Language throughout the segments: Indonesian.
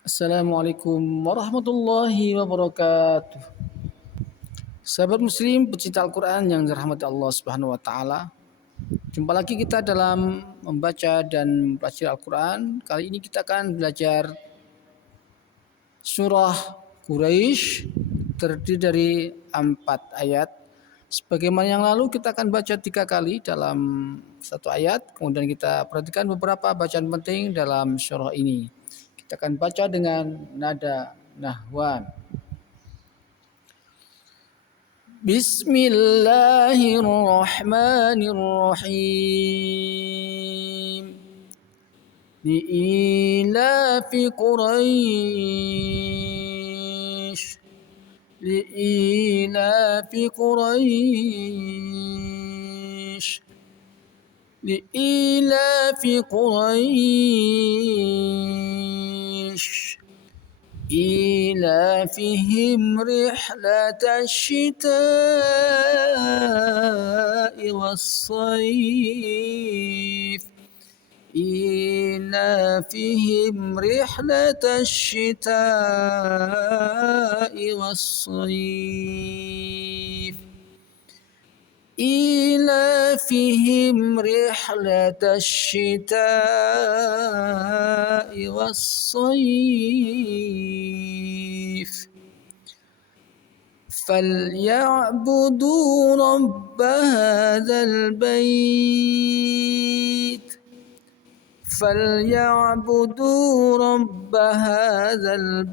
Assalamualaikum warahmatullahi wabarakatuh. Sahabat muslim pecinta Al-Quran yang dirahmati Allah Subhanahu wa taala. Jumpa lagi kita dalam membaca dan mempelajari Al-Quran. Kali ini kita akan belajar surah Quraisy, terdiri dari 4 ayat. Sebagaimana yang lalu kita akan baca 3 kali dalam satu ayat. Kemudian kita perhatikan beberapa bacaan penting dalam surah ini. Kita akan baca dengan nada nahwan. Bismillahirrahmanirrahim. Li'ilafi Quraisy. Li'ilafi Quraisy. Li'ilafi Quraisy. إيلافهم رحلة الشتاء والصيف إيلافهم رحلة الشتاء والصيف إيلافهم رحلة الشتاء والصيف فليعبدوا رب هذا البيت فليعبدوا رب هذا البيت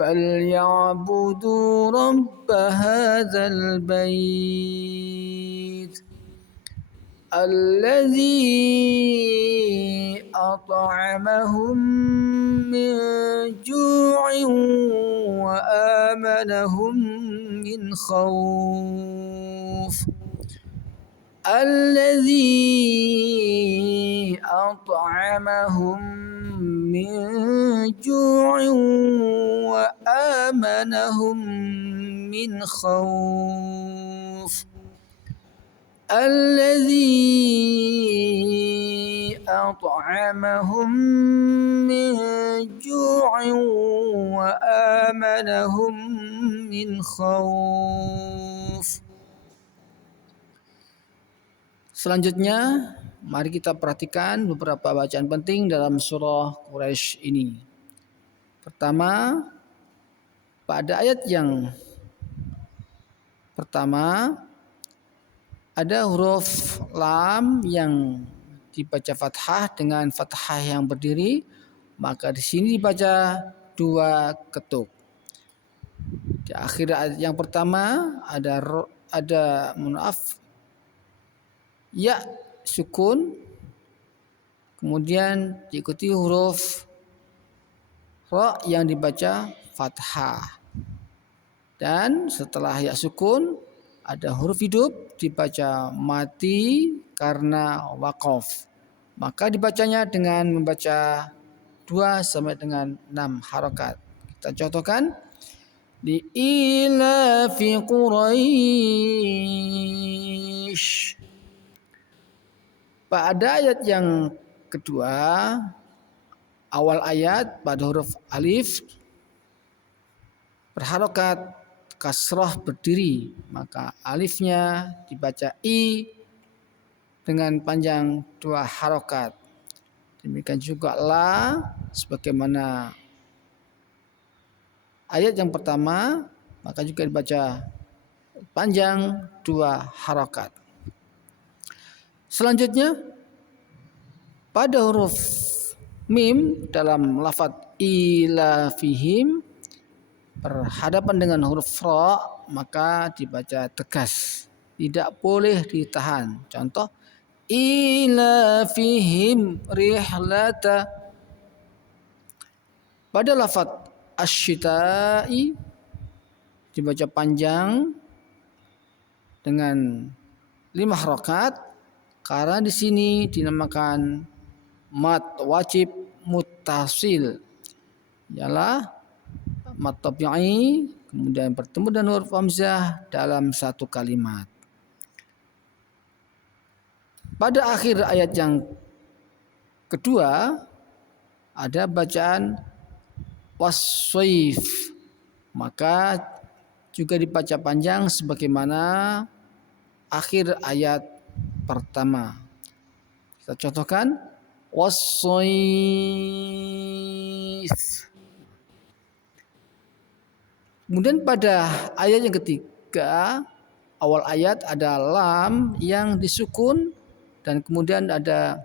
فليعبدوا رب هذا البيت الذي أطعمهم من جوع وآمنهم من خوف الذي أطعمهم من جوع وآمنهم من خوف الذي أطعمهم من جوع وآمنهم من خوف. Selanjutnya, mari kita perhatikan beberapa bacaan penting dalam surah Quraisy ini. Pertama, pada ayat yang pertama ada huruf lam yang dibaca fathah dengan fathah yang berdiri, maka di sini dibaca 2 ketuk. Di akhir ayat yang pertama ada ya sukun, kemudian diikuti huruf ra yang dibaca fathah, dan setelah ya sukun ada huruf hidup dibaca mati karena waqaf, maka dibacanya dengan membaca 2 sampai dengan 6 harokat. Kita contohkan, di ilafi Quraisy. Pada ayat yang kedua, awal ayat pada huruf alif berharokat kasrah berdiri, maka alifnya dibaca i dengan panjang 2 harokat. Demikian juga la, sebagaimana ayat yang pertama, maka juga dibaca panjang 2 harokat. Selanjutnya, pada huruf mim dalam lafadz ilafihim berhadapan dengan huruf ra, maka dibaca tegas, tidak boleh ditahan. Contoh, ilafihim rihlata. Pada lafadz asyita'i dibaca panjang dengan 5 harokat, karena di sini dinamakan mat wajib muttasil, ialah mat tabi'i kemudian bertemu dengan huruf hamzah dalam satu kalimat. Pada akhir ayat yang Kedua, ada bacaan wassaif, maka juga dibaca panjang sebagaimana akhir ayat pertama. Kita contohkan wassaif. Kemudian pada ayat yang ketiga, awal ayat ada lam yang disukun dan kemudian ada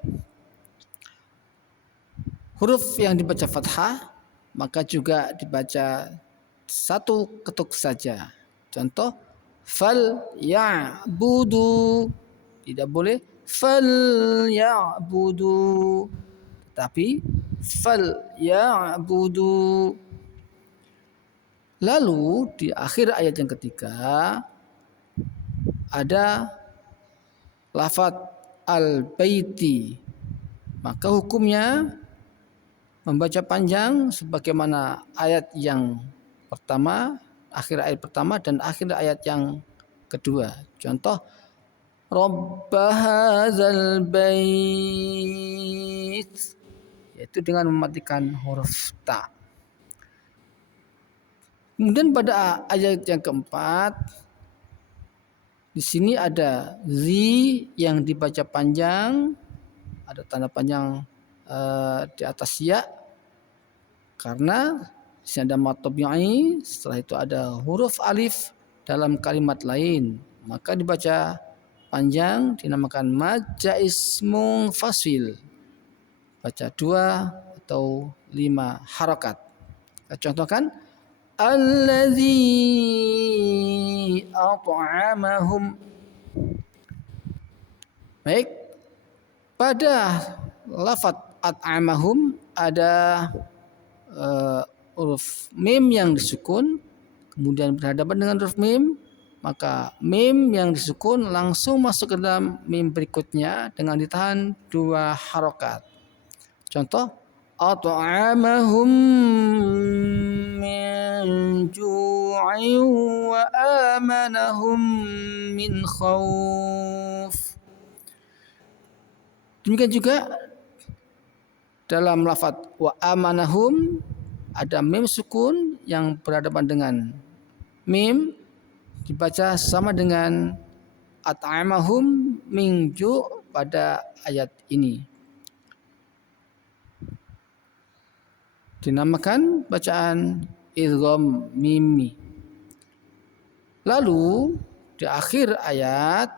huruf yang dibaca fathah, maka juga dibaca satu ketuk saja. Contoh fal ya'budu, tidak boleh fal ya'budu, tapi fal ya'budu. Lalu di akhir ayat yang ketiga ada lafaz al-baiti, maka hukumnya membaca panjang sebagaimana ayat yang pertama, akhir ayat pertama dan akhir ayat yang kedua. Contoh Rabb hadzal bait, yaitu dengan mematikan huruf ta. Kemudian pada ayat yang keempat, di sini ada zi yang dibaca panjang, ada tanda panjang di atas ya, karena di sini ada mad tabi'i, setelah itu ada huruf alif dalam kalimat lain, maka dibaca panjang dinamakan mad jaiz munfasil, baca 2 atau 5 harakat. Kita contohkan allazi at'amahum. Baik, pada lafaz at'amahum ada huruf mim yang disukun, kemudian berhadapan dengan huruf mim, maka mim yang disukun langsung masuk ke dalam mim berikutnya dengan ditahan 2 harokat. Contoh at'amahum min ju'in wa amanahum min khauf. Demikian juga dalam lafaz wa amanahum ada mim sukun yang berhadapan dengan mim, dibaca sama dengan at'amahum min ju' pada ayat ini. Dinamakan bacaan idgham mimi. Lalu di akhir ayat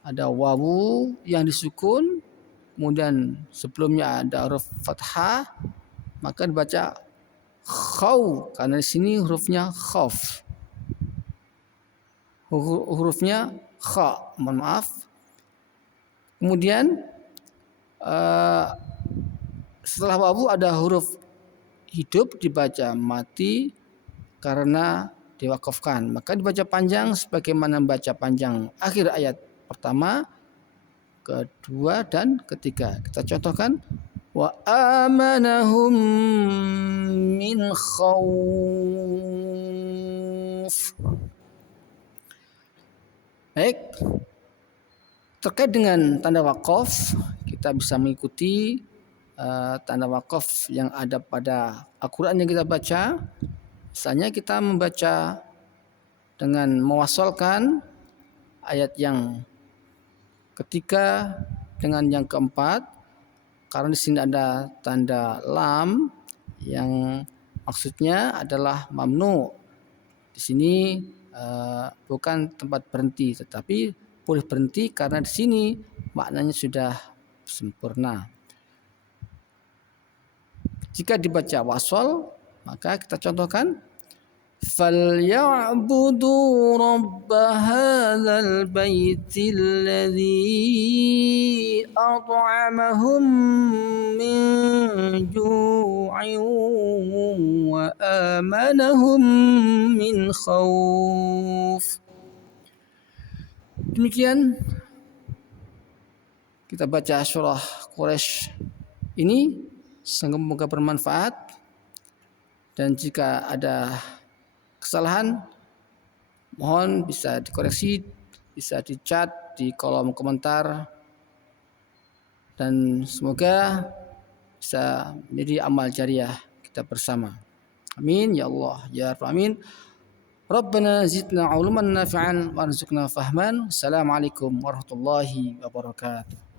ada wawu yang disukun, kemudian sebelumnya ada huruf fathah, maka dibaca khaw, karena di sini hurufnya khaf. Hurufnya kha, mohon maaf. Kemudian setelah wawu ada huruf hidup, dibaca mati karena diwakafkan, maka dibaca panjang sebagaimana membaca panjang akhir ayat pertama, kedua dan ketiga. Kita contohkan wa amanahum min khauf. Baik, terkait dengan tanda wakaf, kita bisa mengikuti tanda wakaf yang ada pada Al-Quran yang kita baca. Misalnya kita membaca dengan mewasalkan ayat yang ketiga dengan yang keempat, karena di sini ada tanda lam yang maksudnya adalah mamnu. Di sini bukan tempat berhenti, tetapi boleh berhenti karena di sini maknanya sudah sempurna. Jika dibaca wasal, maka kita contohkan فَلْيَعْبُدُوا رَبَّ هَذَا الْبَيْتِ الَّذِي أَطْعَمَهُم مِّن جُوعٍ وَآمَنَهُم مِّنْ خَوْفٍ. Demikian kita baca surah Quraisy ini, semoga bermanfaat, dan jika ada kesalahan mohon bisa dikoreksi, bisa dicat di kolom komentar, dan semoga bisa menjadi amal jariah kita bersama. Amin ya Allah ya Rabbal alamin. Rabbana zidna uluman nafi'an warzuqna fahman. Assalamualaikum warahmatullahi wabarakatuh.